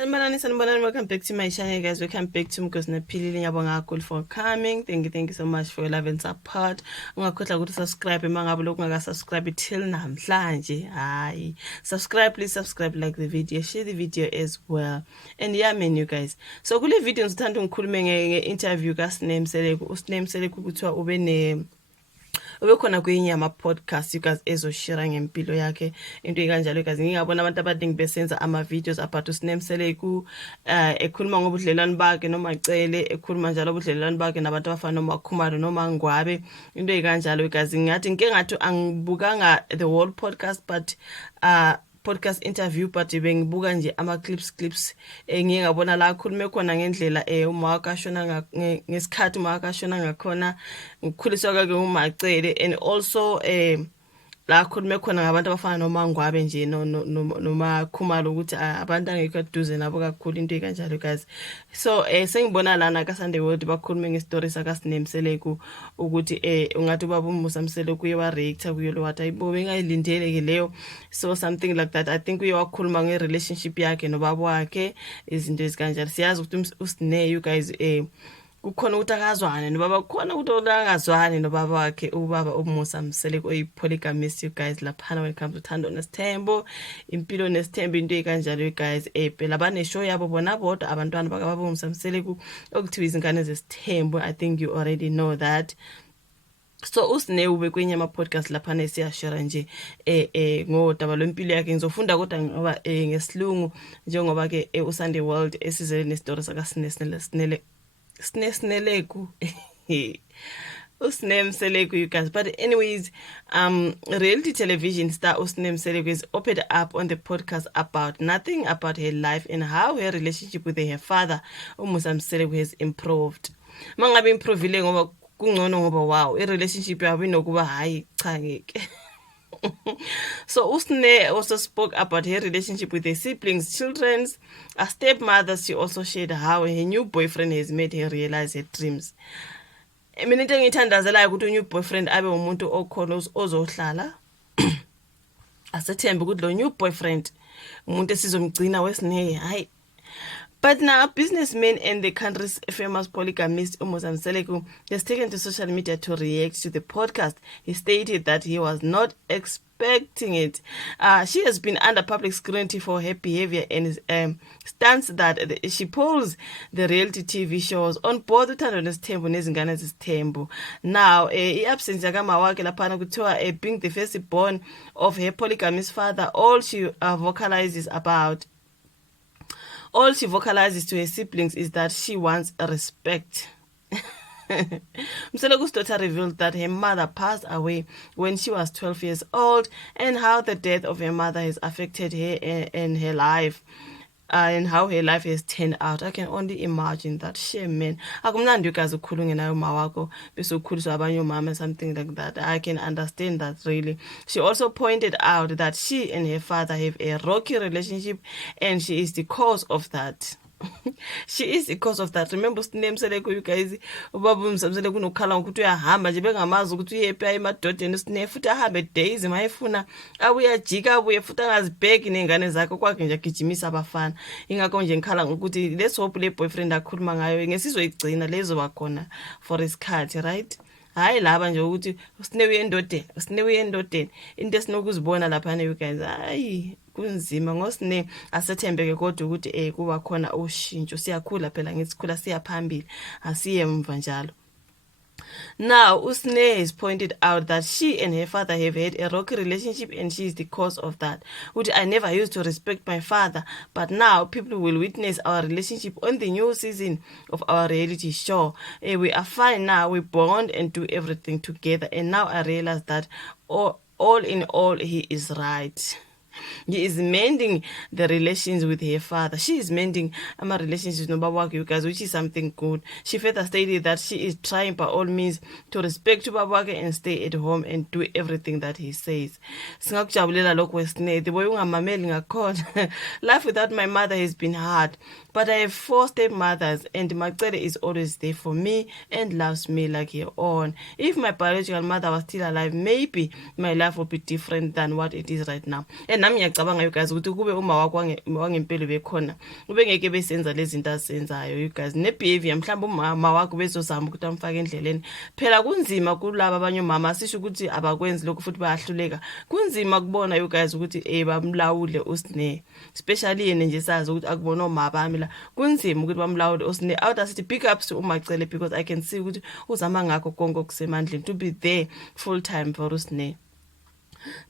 Sanibonani, welcome back to my channel, guys. Welcome back to Mkosinaphilile. Ngiyabonga kakhulu for coming. Thank you so much for your love and support. Ungakhohlwa ukuthi subscribe mangabe lokhu ungaka-subscribe till namhlanje. Hayi. Subscribe, please subscribe, like the video, share the video as well. And yeah, man, you guys. So kule video ngithanda ngikhulume nge-interview kaSneh Mseleku. uSneh Mseleku kuthiwa ubekhona kwenye ama-podcast you guys ezoshare ngempilo yakhe into ekanjalo guys. Ngiyabona abantu abaningi besenza ama-videos about uSneh Mseleku ekhuluma ngobudlelwane bakhe noMacele, ekhuluma njalo ubudlelwane bakhe nabantu abafana noMakhumalo noMangwabe, into ekanjalo guys. Ngathi angibukanga the whole podcast but podcast interview but bengibuka nje ama-clips ngiye ngabona la khulume khona ngendlela uma wakashona ngesikhathi uma wakashona ngakhona ngikhuliswa kwakhe uMacele, and also la khulume khona ngabantu abafana noMangwabe nje noMakhumalo ukuthi abantu angekho eduze nabo kakhulu, into ekanjalo guys. So sengibona lana kaSunday World bakhulume ngestory sakaSneh Mseleku ukuthi ungathi ubaba uMusa Mseleku uye wa-reactor kuyo lo wathi ayibo bengayilindele ke leyo, so something like that. I think uye wakhuluma nge-relationship yakhe nobaba wakhe, izinto ezikanjalo. Siyazi ukuthi uSneh you guys kukhona ukuthi akazwane nobaba, kukhona ukuthi akazwane nobaba wakhe ubaba uMusa Mseleku oyi-polygamist you guys. Laphana when it comes to Thando Nesithembu, impilo nesithembu, into ekanjalo you guys. Phela baneshow yabo bona bodwa abantwana bakababa uMusa Mseleku okuthiwa izingane zesithembu. I think you already know that. So uSneh ube kwenye ama-podcast laphana siyashare nje ngodaba lwempilo yakhe. Ngizofunda kodwa ngoba ngesilungu njengoba ke uSunday World esizele nestory sakaSneh Mseleku uSneh Mseleku you guys. But anyways, reality television star uSneh Mseleku is opened up on the podcast about nothing about her life and how her relationship with her father uMusa Mseleku has improved. Mangabe improvile ngoba kungcono ngoba wow i-relationship yabo inokuba hayi cha ngeke. So uSneh also spoke about her relationship with her siblings, children, as stepmothers. She also shared how her new boyfriend has made her realize her dreams. Mina into engiyithandazelayo ukuthi new boyfriend abe umuntu okhona ozohlala asethembe ukuthi lo new boyfriend umuntu esizomgcina weSneh hayi. But now, businessman and the country's famous polygamist uMusa Mseleku has taken to social media to react to the podcast. He stated that he was not expecting it. She has been under public scrutiny for her behavior and stance that she pulls the reality TV shows on both Thando Nesithembu nezingane zesithembu. Now, i-absence yakama wakhe laphana kuthiwa being the firstborn of her polygamist father, all she vocalizes to her siblings is that she wants respect. Mseleku's daughter revealed that her mother passed away when she was 12 years old and how the death of her mother has affected her and her life. And how her life has turned out. I can only imagine that. Shame, man. Akumnandi you guys ukhulunge nayo mawako bese ukhuliswa abanye mama, something like that. I can understand that really. She also pointed out that she and her father have a rocky relationship and she is the cause of that. She is the cause of that. Remember uSneh Mseleku you guys, ubaba uMusa Mseleku unokhala ukuthi uyahamba nje bengamazi ukuthi uyephi emadodeni uSneh futhi ahambe days mayefuna abuyajika abuye futhi angazibheki nengane zakhe kwakhe nje agijimisa abafana. Ingakho nje ngikhala ngokuthi let's hope le boyfriend akhuluma ngayo ngesizoyigcina lezo bakhona for isikhathi, right? Hayi laba nje ukuthi uSneh uyendodeni into esinokuzibona lapha you guys. Hayi kunzima ngoSneh asethembeke kodwa ukuthi kuba khona ushintsho. Siyakhula phela ngesikhula siyaphambili asiye emva njalo. Now, uSneh has pointed out that she and her father have had a rocky relationship and she is the cause of that. I never used to respect my father, but now people will witness our relationship on the new season of our reality show. We are fine now, we bond and do everything together, and now I realize that all in all, he is right. He is mending the relations with her father. She is mending my relations with Baba you guys, which is something good. She further stated that she is trying by all means to respect Baba and stay at home and do everything that he says. Singakujabulela lokho weSneh. The boy ungamameli ngakhona. Life without my mother has been hard, but I have 4 stepmothers and Macele is always there for me and loves me like her own. If my biological mother was still alive, maybe my life would be different than what it is right now. And nami ngiyacabanga you guys ukuthi kube uma wakho wangempilo bekhona ube ngeke besenza lezi zinto asenzayo you guys nebehavior mhlawumbe umama wakho bezozama ukuthi amfake endleleni phela kunzima kulabo abanye mama sisho ukuthi abakwenzi lokho futhi bayahluleka kunzima kubona you guys ukuthi bamlawule usine especially yena nje sazi ukuthi akubona oma bami la kunzima ukuthi bamlawule usine out asithi pick up uMacele because I can see ukuthi uzama ngakho konke okusemandleni to be there full time for usine.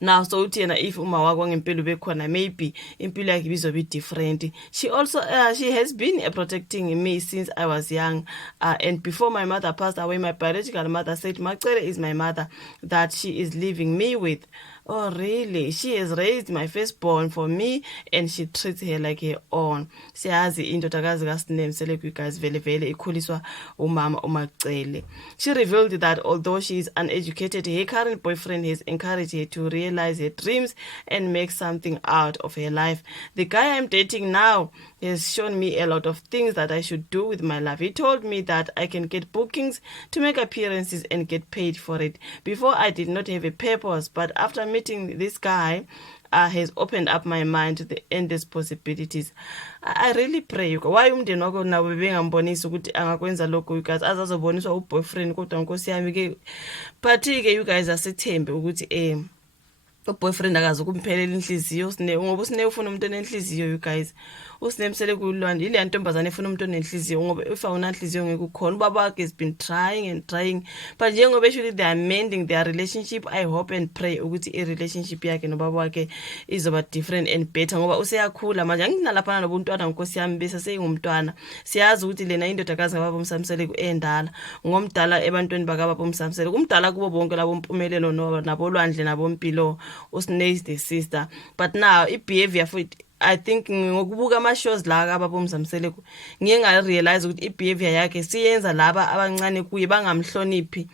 Now so uthi yena if uma wakho ngempilo bekhona maybe impilo yakhe bizobe different. She also she has been protecting me since I was young and before my mother passed away my biological mother said Macele is my mother that she is leaving me with. Oh really? She has raised my firstborn for me and she treats her like her own. Siyazi indodakazi kaSinemseleko you guys vele ikhuliswa umama uMacele. She revealed that although she is uneducated, her current boyfriend has encouraged her to realize her dreams and make something out of her life. The guy I'm dating now has shown me a lot of things that I should do with my life. He told me that I can get bookings to make appearances and get paid for it. Before I did not have a purpose, but after meeting this guy, has opened up my mind to the endless possibilities. I really pray why umndeni wakho nawe bengambonisa ukuthi angakwenza lokho you guys azazoboniswa uboyfriend kodwa Nkosi yami ke but ke you guys asithembe ukuthi boyfriend akazi ukumphelela inhliziyo usine ngoba usine ufuna umuntu onenhliziyo you guys usinemseleko ulwandle ile ntombazana efuna umuntu onenhliziyo ngoba if awunanhliziyo ngeke ukhona ubaba wakhe has been trying but njengoba esho they are mending their relationship I hope and pray ukuthi i-relationship yakhe nobaba wakhe izoba different and better ngoba useyakhula manje anginalaphana nobuntwana Nkosi yami bese seyingumntwana siyazi ukuthi lena indodakazi kababa uMsamseleko endala ngomdala ebantweni bakababa uMsamseleko umdala kubo bonke labo mpumelelo nabolwandle nabompilo usine the sister but now i-behavior for it I think ngokubuka ama shows la kababa uMsamseleko ngiye nga realize ukuthi i-behavior yakhe siyenza laba abancane kuye bangamhloniphi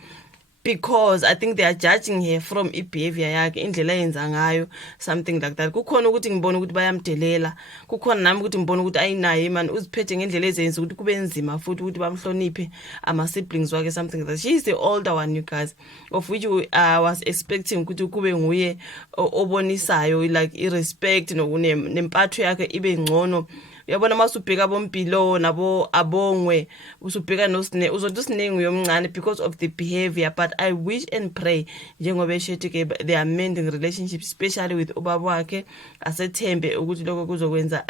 because I think they are judging her from i-behavior yakhe indlela yenza ngayo something like that kukhona ukuthi ngibona ukuthi bayamdelela kukhona nami ukuthi ngibona ukuthi ayinaye man uziphethe ngendlela ezenza ukuthi kube nzima futhi ukuthi bamhloniphe ama siblings wakhe something like that. She is the older one you guys of which I was expecting ukuthi kube nguye obonisayo like irrespect nempatho yakhe ibe ngcono uyabona masubheka bompilo nabo abongwe usubheka nosine uzothi usinengi yomncane because of the behavior but I wish and pray njengoba eshethi ke they are mending relationships especially with ubaba wakhe asethembe ukuthi lokho kuzokwenza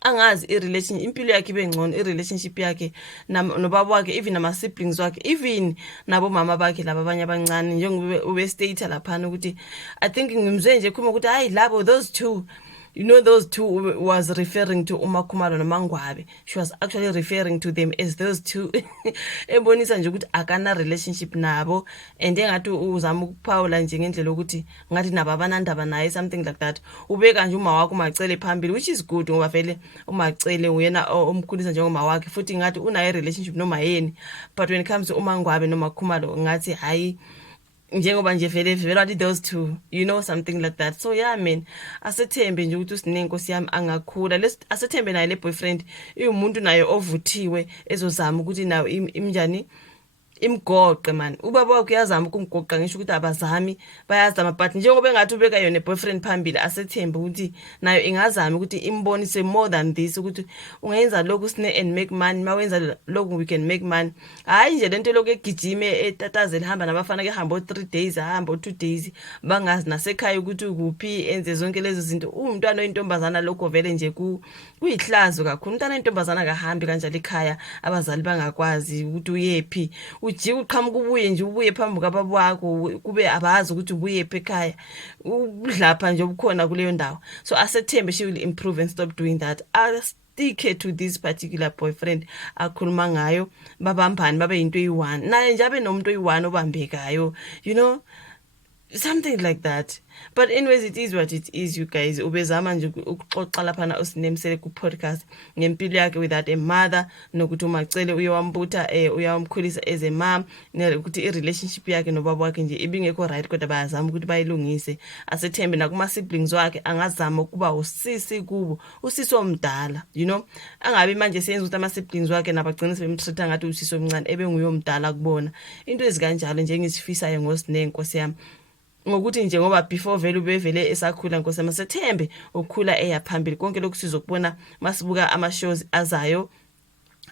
angazi i-relationship impilo yakhe ibe ngcono i-relationship yakhe nobaba wakhe even nama siblings wakhe even nabo mama bakhe laba abanye abancane njengoba ube state lapha ukuthi I think ngimzwe nje khuma ukuthi hayi labo those two. You know those two was referring to uMakhumalo noMangwabe. She was actually referring to them as those two. Ebonisa nje ukuthi akana relationship nabo and engathi uzama ukuphawula nje ngendlela ukuthi ngathi nabo abanandaba naye something like that. Ubeka nje uma wakho uMacele phambili which is good ngoba vele uMacele uyena omkhulisa njengoma wakhe futhi ngathi unayo relationship noma yeni but when it comes to uMangwabe noMakhumalo ngathi hayi njengoba nje vele wathi those two you know something like that. So yeah man asethembe nje ukuthi usine Nkosi yami angakhula asethembe naye le boyfriend umuntu naye ovuthiwe ezozama ukuthi nayo imnjani imgoqe man ubaba wakhe uyazama ukumgoqa ngisho ukuthi abazami bayazama but njengoba engathi ubeka yona boyfriend phambili asethembe ukuthi nayo ingazama ukuthi imbonise more than this ukuthi ungenza lokhu sine and make money mawenza lokhu we can make money hayi nje lento lokho egijime etatazela hamba nabafana ke hamba 3 days hamba 2 days bangazi nasekhaya ukuthi ukuphi enze zonke lezo zinto umntwana oyintombazana lokho vele nje kuyihlazo kakhulu umntwana oyintombazana kahambi kanjalo ekhaya abazali bangakwazi ukuthi uyephi ujike uqhamuka ubuye nje ubuye phambi kababa wakho kube abazi ukuthi ubuye ekhaya udlapha nje obukhona kuleyo ndawo. So asethembe she will improve and stop doing that. Stick to this particular boyfriend akhuluma ngayo babambani babe into eyi1 naye nje abe nomuntu oyi1 obambekayo you know something like that. But anyways it is what it is you guys ubezama nje ukuxoxa lapha uSinemseleko ku-podcast ngempilo yakhe without a mother nokuthi uMacele uyawambutha uyawamkhulisa as a mom ukuthi i-relationship yakhe nobaba wakhe nje ibingekho right kodwa bayazama ukuthi bayilungise asethembe nakuma siblings wakhe angazama ukuba usisi kubo usisi omdala you know angabe manje siyenza ukuthi ama siblings wakhe nabagcina sebemtreat ngathi usisi omncane ebe nguyomdala kubona into ezikanjalo nje ngisifisayo ngoSine Nkosi yami ngokuthi nje ngoba before vele ubevele esakhula Nkosi yami sethembe ukukhula eyaphambili konke lokhu sizokubona masibuka ama shows azayo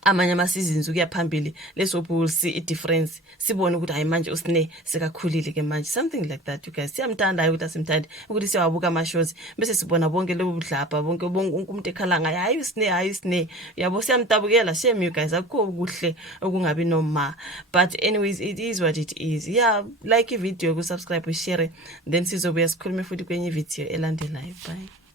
amanye ama seasons ukuya phambili leso see I difference sibone ukuthi hayi manje usine sekakhulile ke manje something like that you guys siyamthanda hayi ukuthi asimthandi ukuthi siyawabuka ama shows bese sibona bonke lobu budlapha bonke umuntu ekhala ngaye hayi usine yabo siyamtabukela shame you guys akukho kuhle okungabi noma but anyways it is what it is yeah like I video ku subscribe share then sizobuya sikhulume futhi kwenye video elandelayo bye.